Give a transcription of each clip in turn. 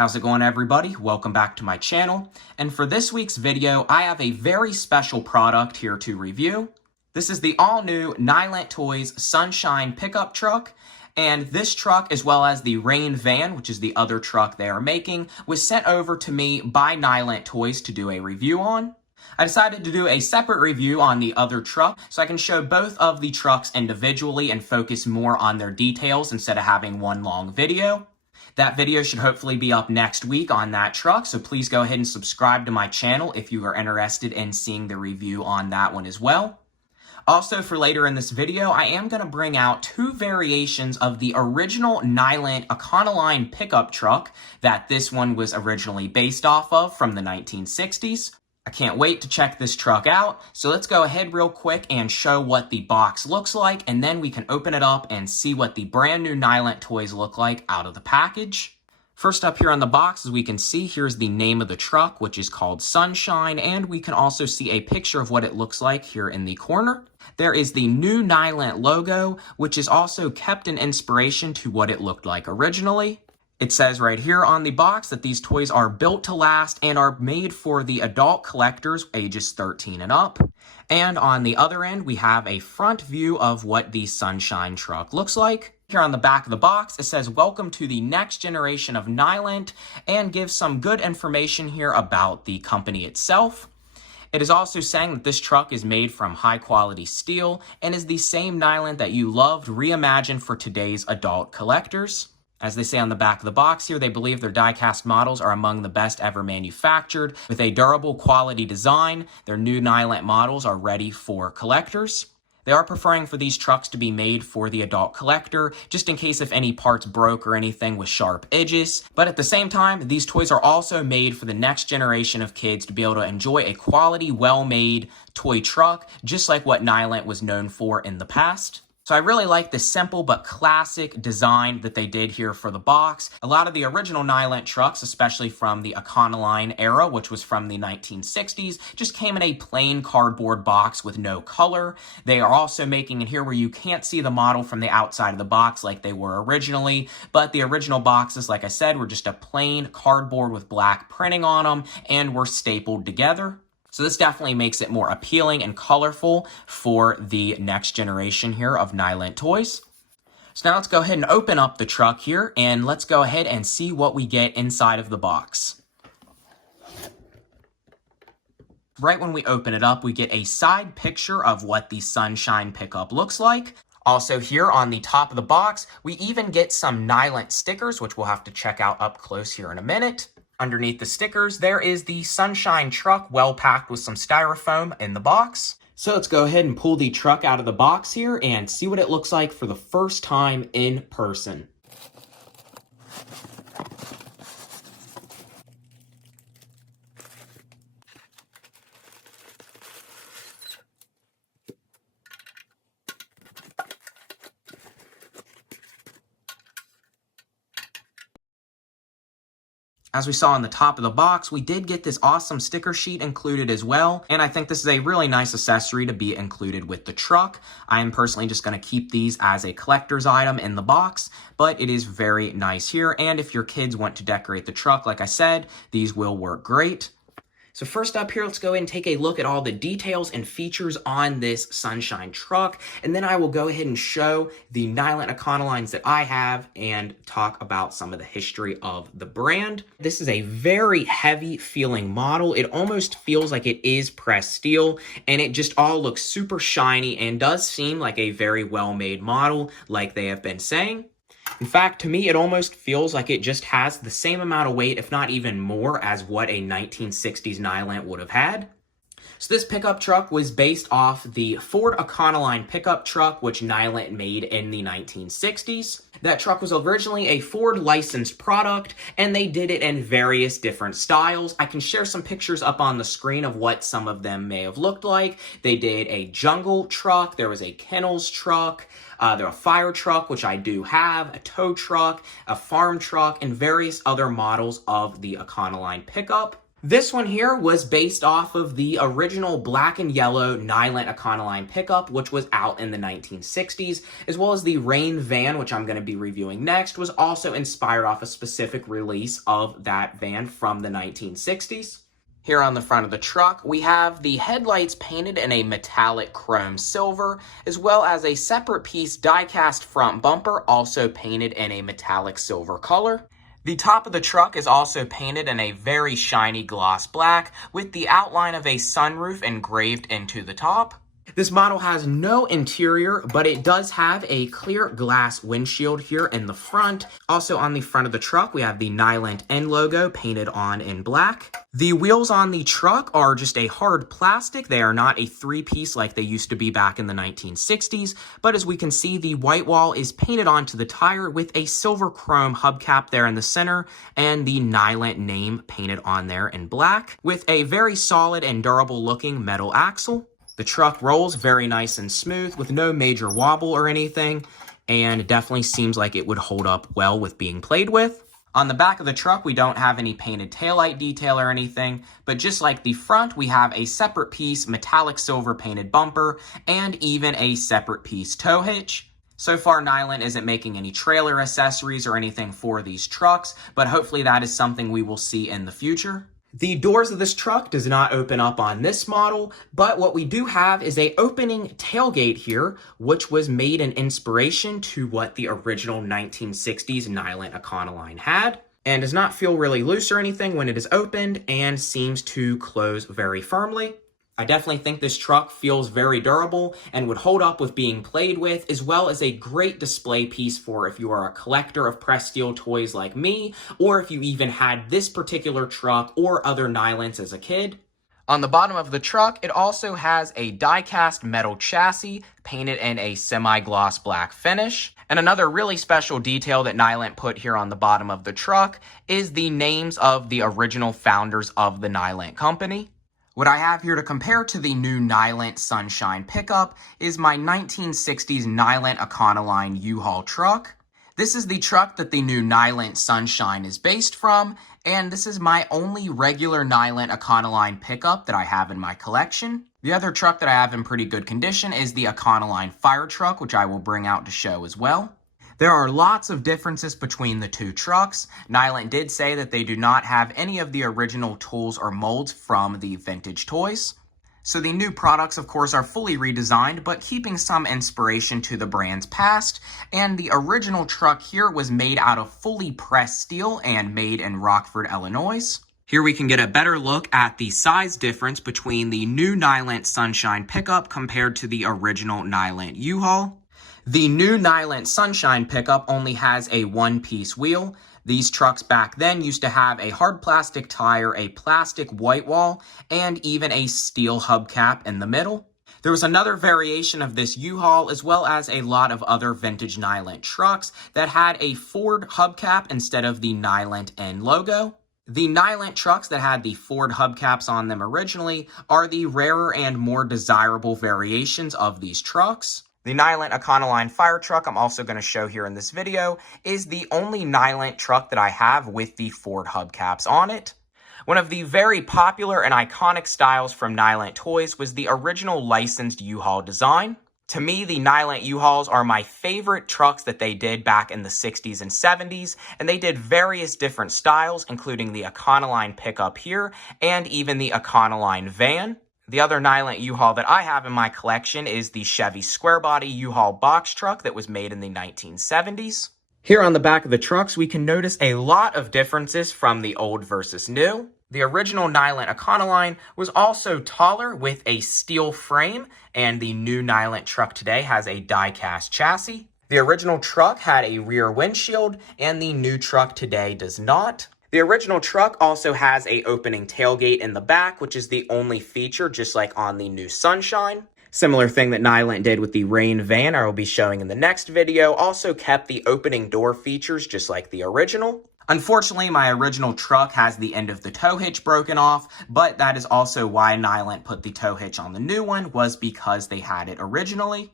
How's it going, everybody? Welcome back to my channel. And for this week's video, I have a very special product here to review. This is the all-new Nylint Toys Sunshine pickup truck. And this truck, as well as the Rain van, which is the other truck they are making, was sent over to me by Nylint Toys to do a review on. I decided to do a separate review on the other truck so I can show both of the trucks individually and focus more on their details instead of having one long video. That video should hopefully be up next week on that truck, so please go ahead and subscribe to my channel if you are interested in seeing the review on that one as well. Also, for later in this video, I am going to bring out two variations of the original Nylint Econoline pickup truck that this one was originally based off of from the 1960s. I can't wait to check this truck out, so let's go ahead real quick and show what the box looks like, and then we can open it up and see what the brand new Nylint toys look like out of the package. First up here on the box, as we can see, here's the name of the truck, which is called Sunshine, and we can also see a picture of what it looks like here in the corner. There is the new Nylint logo, which is also kept in inspiration to what it looked like originally. It says right here on the box that these toys are built to last and are made for the adult collectors ages 13 and up. And on the other end, we have a front view of what the Sunshine truck looks like. Here on the back of the box, it says, "Welcome to the next generation of Nylint," and gives some good information here about the company itself. It is also saying that this truck is made from high-quality steel and is the same Nylint that you loved reimagined for today's adult collectors. As they say on the back of the box here, they believe their Diecast models are among the best ever manufactured. With a durable quality design, their new Nylint models are ready for collectors. They are preferring for these trucks to be made for the adult collector, just in case if any parts broke or anything with sharp edges. But at the same time, these toys are also made for the next generation of kids to be able to enjoy a quality, well-made toy truck, just like what Nylint was known for in the past. So I really like the simple but classic design that they did here for the box. A lot of the original Nylint trucks, especially from the Econoline era, which was from the 1960s, just came in a plain cardboard box with no color. They are also making it here where you can't see the model from the outside of the box like they were originally, but the original boxes, like I said, were just a plain cardboard with black printing on them and were stapled together. So this definitely makes it more appealing and colorful for the next generation here of Nylint toys. So now let's go ahead and open up the truck here, and let's go ahead and see what we get inside of the box. Right when we open it up, we get a side picture of what the Sunshine pickup looks like. Also here on the top of the box, we even get some Nylint stickers, which we'll have to check out up close here in a minute. Underneath the stickers, there is the Sunshine truck, well packed with some styrofoam in the box. So let's go ahead and pull the truck out of the box here and see what it looks like for the first time in person. As we saw on the top of the box, we did get this awesome sticker sheet included as well, and I think this is a really nice accessory to be included with the truck. I am personally just going to keep these as a collector's item in the box, but it is very nice here, and if your kids want to decorate the truck, like I said, these will work great. So first up here, let's go ahead and take a look at all the details and features on this Sunshine truck, and then I will go ahead and show the Nylint Econolines that I have and talk about some of the history of the brand. This is a very heavy feeling model. It almost feels like it is pressed steel, and it just all looks super shiny and does seem like a very well-made model, like they have been saying. In fact, to me, it almost feels like it just has the same amount of weight, if not even more, as what a 1960s Nylint would have had. So this pickup truck was based off the Ford Econoline pickup truck, which Nylint made in the 1960s. That truck was originally a Ford licensed product, and they did it in various different styles. I can share some pictures up on the screen of what some of them may have looked like. They did a jungle truck, there was a kennels truck, there a fire truck, which I do have, a tow truck, a farm truck, and various other models of the Econoline pickup. This one here was based off of the original black and yellow Nylint Econoline pickup, which was out in the 1960s, as well as the Rain van, which I'm going to be reviewing next, was also inspired off a specific release of that van from the 1960s. Here on the front of the truck, we have the headlights painted in a metallic chrome silver, as well as a separate piece die-cast front bumper, also painted in a metallic silver color. The top of the truck is also painted in a very shiny gloss black, with the outline of a sunroof engraved into the top. This model has no interior, but it does have a clear glass windshield here in the front. Also on the front of the truck, we have the Nylint N logo painted on in black. The wheels on the truck are just a hard plastic. They are not a three-piece like they used to be back in the 1960s, but as we can see, the white wall is painted onto the tire with a silver chrome hubcap there in the center and the Nylint name painted on there in black with a very solid and durable looking metal axle. The truck rolls very nice and smooth with no major wobble or anything, and definitely seems like it would hold up well with being played with. On the back of the truck, we don't have any painted taillight detail or anything, but just like the front, we have a separate piece metallic silver painted bumper and even a separate piece tow hitch. So far, Nylint isn't making any trailer accessories or anything for these trucks, but hopefully that is something we will see in the future. The doors of this truck does not open up on this model, but what we do have is a opening tailgate here, which was made in inspiration to what the original 1960s Nylint Econoline had, and does not feel really loose or anything when it is opened and seems to close very firmly. I definitely think this truck feels very durable and would hold up with being played with, as well as a great display piece for if you are a collector of pressed steel toys like me, or if you even had this particular truck or other Nylints as a kid. On the bottom of the truck, it also has a die-cast metal chassis painted in a semi-gloss black finish. And another really special detail that Nylint put here on the bottom of the truck is the names of the original founders of the Nylint company. What I have here to compare to the new Nylint Sunshine pickup is my 1960s Nylint Econoline U-Haul truck. This is the truck that the new Nylint Sunshine is based from, and this is my only regular Nylint Econoline pickup that I have in my collection. The other truck that I have in pretty good condition is the Econoline fire truck, which I will bring out to show as well. There are lots of differences between the two trucks. Nylint did say that they do not have any of the original tools or molds from the vintage toys. So the new products, of course, are fully redesigned, but keeping some inspiration to the brand's past. And the original truck here was made out of fully pressed steel and made in Rockford, Illinois. Here we can get a better look at the size difference between the new Nylint Sunshine pickup compared to the original Nylint U-Haul. The new Nylint Sunshine pickup only has a one-piece wheel. These trucks back then used to have a hard plastic tire, a plastic white wall, and even a steel hubcap in the middle. There was another variation of this U-Haul, as well as a lot of other vintage Nylint trucks that had a Ford hubcap instead of the Nylint N logo. The Nylint trucks that had the Ford hubcaps on them originally are the rarer and more desirable variations of these trucks. The Nylint Econoline fire truck I'm also going to show here in this video is the only Nylint truck that I have with the Ford hubcaps on it. One of the very popular and iconic styles from Nylint toys was the original licensed U-Haul design. To me, the Nylint U-Hauls are my favorite trucks that they did back in the 60s and 70s, and they did various different styles, including the Econoline pickup here, and even the Econoline van. The other Nylint U-Haul that I have in my collection is the Chevy square body U-Haul box truck that was made in the 1970s. Here on the back of the trucks, we can notice a lot of differences from the old versus new. The original Nylint Econoline was also taller with a steel frame, and the new Nylint truck today has a die-cast chassis. The original truck had a rear windshield, and the new truck today does not. The original truck also has an opening tailgate in the back, which is the only feature, just like on the new Sunshine. Similar thing that Nylint did with the Rain van I will be showing in the next video, also kept the opening door features just like the original. Unfortunately, my original truck has the end of the tow hitch broken off, but that is also why Nylint put the tow hitch on the new one, was because they had it originally.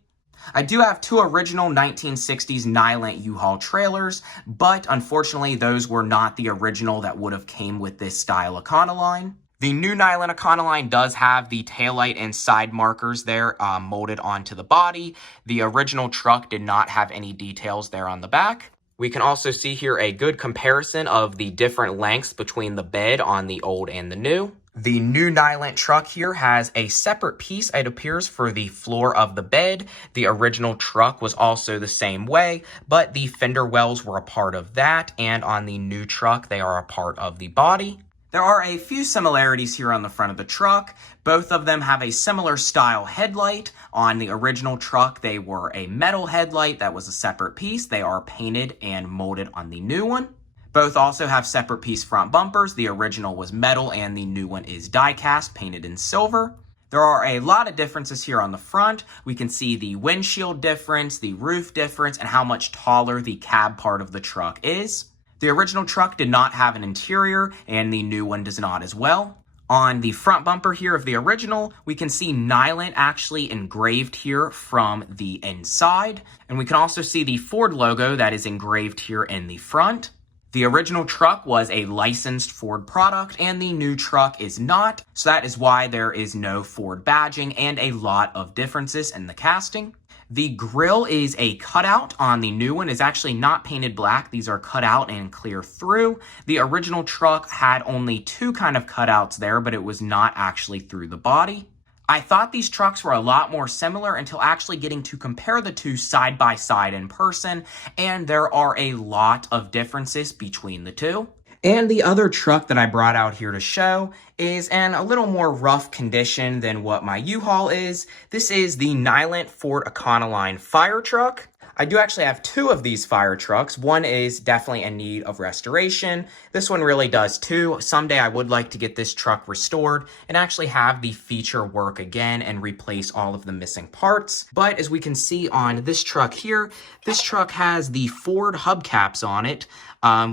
I do have two original 1960s Nylint U-Haul trailers, but unfortunately those were not the original that would have came with this style Econoline. The new Nylint Econoline does have the taillight and side markers there molded onto the body. The original truck did not have any details there on the back. We can also see here a good comparison of the different lengths between the bed on the old and the new. The new Nylint truck here has a separate piece, it appears, for the floor of the bed. The original truck was also the same way, but the fender wells were a part of that, and on the new truck, they are a part of the body. There are a few similarities here on the front of the truck. Both of them have a similar style headlight. On the original truck, they were a metal headlight that was a separate piece. They are painted and molded on the new one. Both also have separate piece front bumpers. The original was metal and the new one is die-cast, painted in silver. There are a lot of differences here on the front. We can see the windshield difference, the roof difference, and how much taller the cab part of the truck is. The original truck did not have an interior, and the new one does not as well. On the front bumper here of the original, we can see Nylint actually engraved here from the inside. And we can also see the Ford logo that is engraved here in the front. The original truck was a licensed Ford product, and the new truck is not, so that is why there is no Ford badging and a lot of differences in the casting. The grille is a cutout on the new one. It's actually not painted black. These are cut out and clear through. The original truck had only two kind of cutouts there, but it was not actually through the body. I thought these trucks were a lot more similar until actually getting to compare the two side by side in person, and there are a lot of differences between the two. And the other truck that I brought out here to show is in a little more rough condition than what my U-Haul is. This is the Nylint Ford Econoline fire truck. I do actually have two of these fire trucks. One is definitely in need of restoration. This one really does too. Someday I would like to get this truck restored and actually have the feature work again and replace all of the missing parts. But as we can see on this truck here, this truck has the Ford hubcaps on it,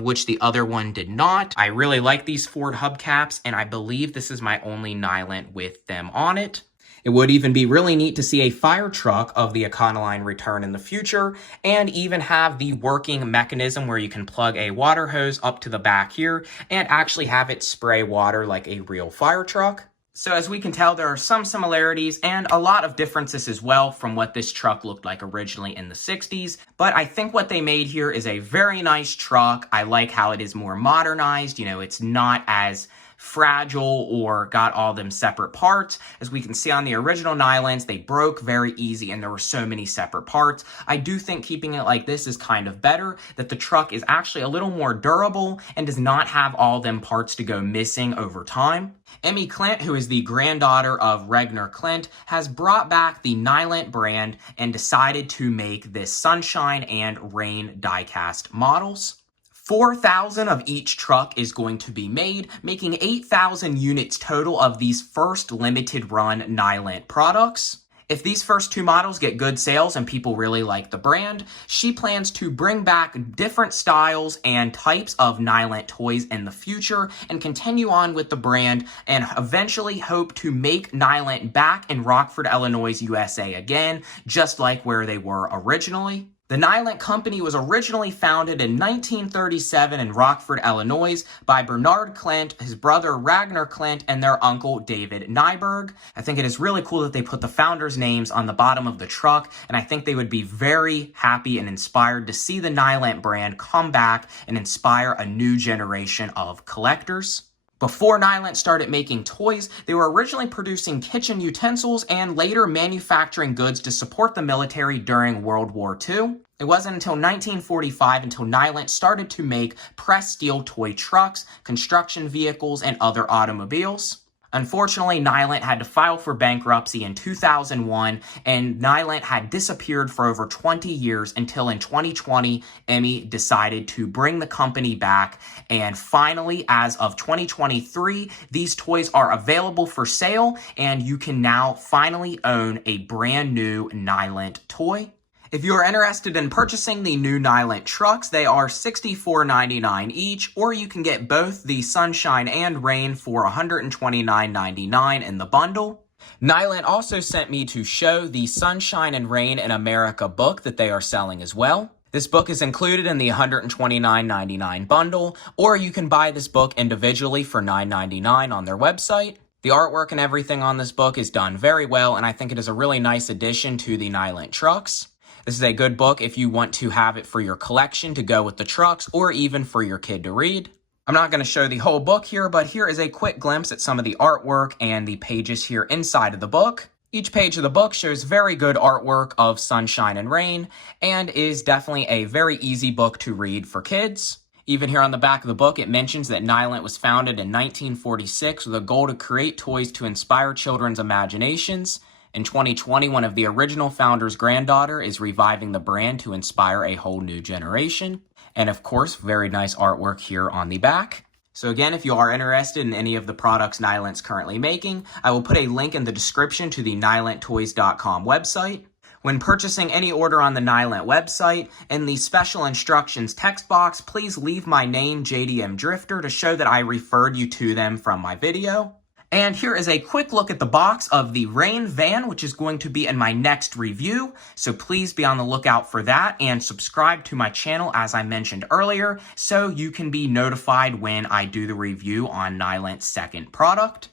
which the other one did not. I really like these Ford hubcaps, and I believe this is my only Nylint with them on it. It would even be really neat to see a fire truck of the Econoline return in the future, and even have the working mechanism where you can plug a water hose up to the back here and actually have it spray water like a real fire truck. So as we can tell, there are some similarities and a lot of differences as well from what this truck looked like originally in the 60s. But I think what they made here is a very nice truck. I like how it is more modernized. You know, it's not as fragile or got all them separate parts. As we can see on the original Nylints, they broke very easy and there were so many separate parts. I do think keeping it like this is kind of better, that the truck is actually a little more durable and does not have all them parts to go missing over time. Emmy Clint, who is the granddaughter of Regner Clint, has brought back the Nylint brand and decided to make this Sunshine and Rain diecast models. 4,000 of each truck is going to be made, making 8,000 units total of these first limited run Nylint products. If these first two models get good sales and people really like the brand, she plans to bring back different styles and types of Nylint toys in the future and continue on with the brand and eventually hope to make Nylint back in Rockford, Illinois, USA again, just like where they were originally. The Nylint Company was originally founded in 1937 in Rockford, Illinois by Bernard Clint, his brother Ragnar Clint, and their uncle David Nyberg. I think it is really cool that they put the founders' names on the bottom of the truck, and I think they would be very happy and inspired to see the Nylint brand come back and inspire a new generation of collectors. Before Nylint started making toys, they were originally producing kitchen utensils and later manufacturing goods to support the military during World War II. It wasn't until 1945 until Nylint started to make pressed steel toy trucks, construction vehicles, and other automobiles. Unfortunately, Nylint had to file for bankruptcy in 2001, and Nylint had disappeared for over 20 years until in 2020, Emmy decided to bring the company back. And finally, as of 2023, these toys are available for sale, and you can now finally own a brand new Nylint toy. If you are interested in purchasing the new Nylint trucks, they are $64.99 each, or you can get both the Sunshine and Rain for $129.99 in the bundle. Nylint also sent me to show the Sunshine and Rain in America book that they are selling as well. This book is included in the $129.99 bundle, or you can buy this book individually for $9.99 on their website. The artwork and everything on this book is done very well, and I think it is a really nice addition to the Nylint trucks. This is a good book if you want to have it for your collection to go with the trucks, or even for your kid to read. I'm not going to show the whole book here, but here is a quick glimpse at some of the artwork and the pages here inside of the book. Each page of the book shows very good artwork of Sunshine and Rain, and is definitely a very easy book to read for kids. Even here on the back of the book, it mentions that Nylint was founded in 1946 with a goal to create toys to inspire children's imaginations. In 2020, one of the original founders' granddaughter is reviving the brand to inspire a whole new generation. And of course, very nice artwork here on the back. So again, if you are interested in any of the products Nylint's currently making, I will put a link in the description to the nylinttoys.com website. When purchasing any order on the Nylint website, in the special instructions text box, please leave my name, JDM Drifter, to show that I referred you to them from my video. And here is a quick look at the box of the Rain van, which is going to be in my next review. So please be on the lookout for that and subscribe to my channel, as I mentioned earlier, so you can be notified when I do the review on Nylint's second product.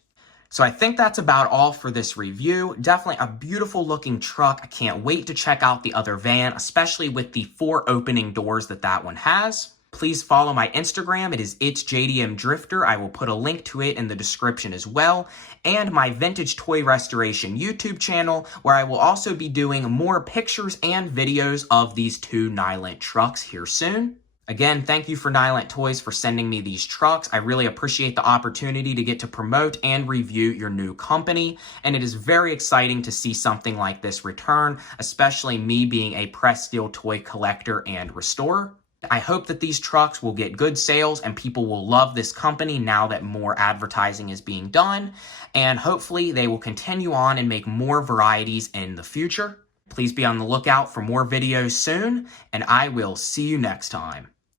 So I think that's about all for this review. Definitely a beautiful looking truck. I can't wait to check out the other van, especially with the 4 opening doors that one has. Please follow my Instagram. It's JDM Drifter. I will put a link to it in the description as well. And my Vintage Toy Restoration YouTube channel, where I will also be doing more pictures and videos of these 2 Nylint trucks here soon. Again, thank you for Nylint Toys for sending me these trucks. I really appreciate the opportunity to get to promote and review your new company. And it is very exciting to see something like this return, especially me being a pressed steel toy collector and restorer. I hope that these trucks will get good sales and people will love this company now that more advertising is being done. And hopefully they will continue on and make more varieties in the future. Please be on the lookout for more videos soon, and I will see you next time.